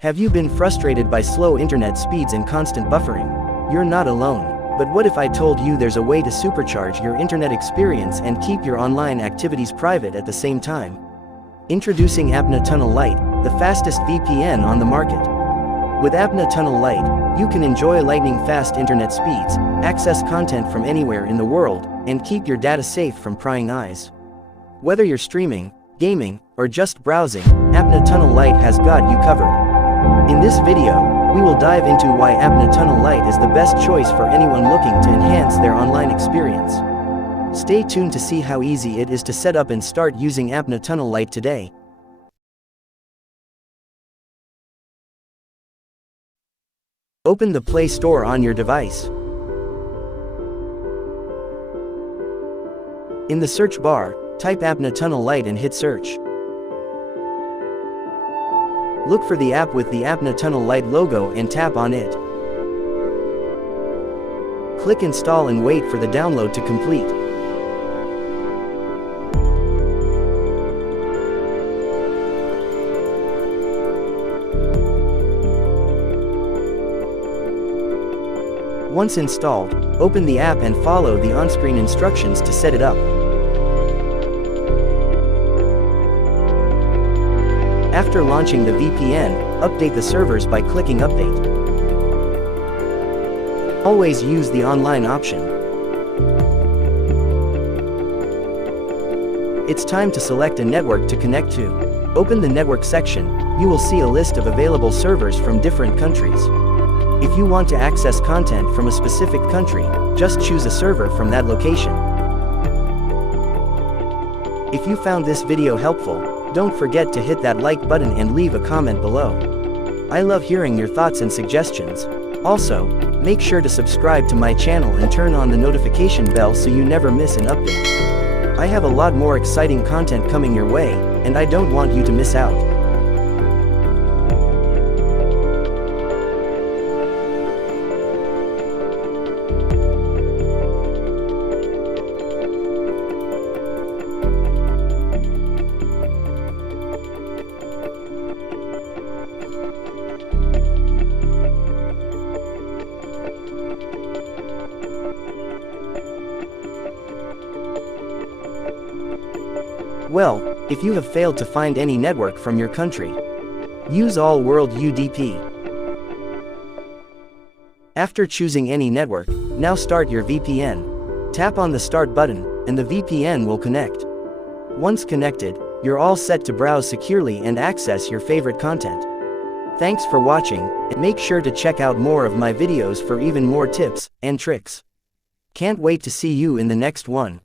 Have you been frustrated by slow internet speeds and constant buffering? You're not alone. But what if I told you there's a way to supercharge your internet experience and keep your online activities private at the same time? Introducing Apna Tunnel Lite, the fastest VPN on the market. With Apna Tunnel Lite, you can enjoy lightning-fast internet speeds, access content from anywhere in the world, and keep your data safe from prying eyes. Whether you're streaming, gaming, or just browsing, Apna Tunnel Lite has got you covered. In this video, we will dive into why Apna Tunnel Lite is the best choice for anyone looking to enhance their online experience. Stay tuned to see how easy it is to set up and start using Apna Tunnel Lite today. Open the Play Store on your device. In the search bar, type Apna Tunnel Lite and hit search. Look for the app with the Apna Tunnel Lite logo and tap on it. Click Install and wait for the download to complete. Once installed, open the app and follow the on-screen instructions to set it up. After launching the VPN, update the servers by clicking Update. Always use the online option. It's time to select a network to connect to. Open the network section, you will see a list of available servers from different countries. If you want to access content from a specific country, just choose a server from that location. If you found this video helpful, don't forget to hit that like button and leave a comment below. I love hearing your thoughts and suggestions. Also, make sure to subscribe to my channel and turn on the notification bell so you never miss an update. I have a lot more exciting content coming your way, and I don't want you to miss out. Well, if you have failed to find any network from your country, use All World UDP. After choosing any network, now start your VPN. Tap on the Start button, and the VPN will connect. Once connected, you're all set to browse securely and access your favorite content. Thanks for watching, and make sure to check out more of my videos for even more tips and tricks. Can't wait to see you in the next one.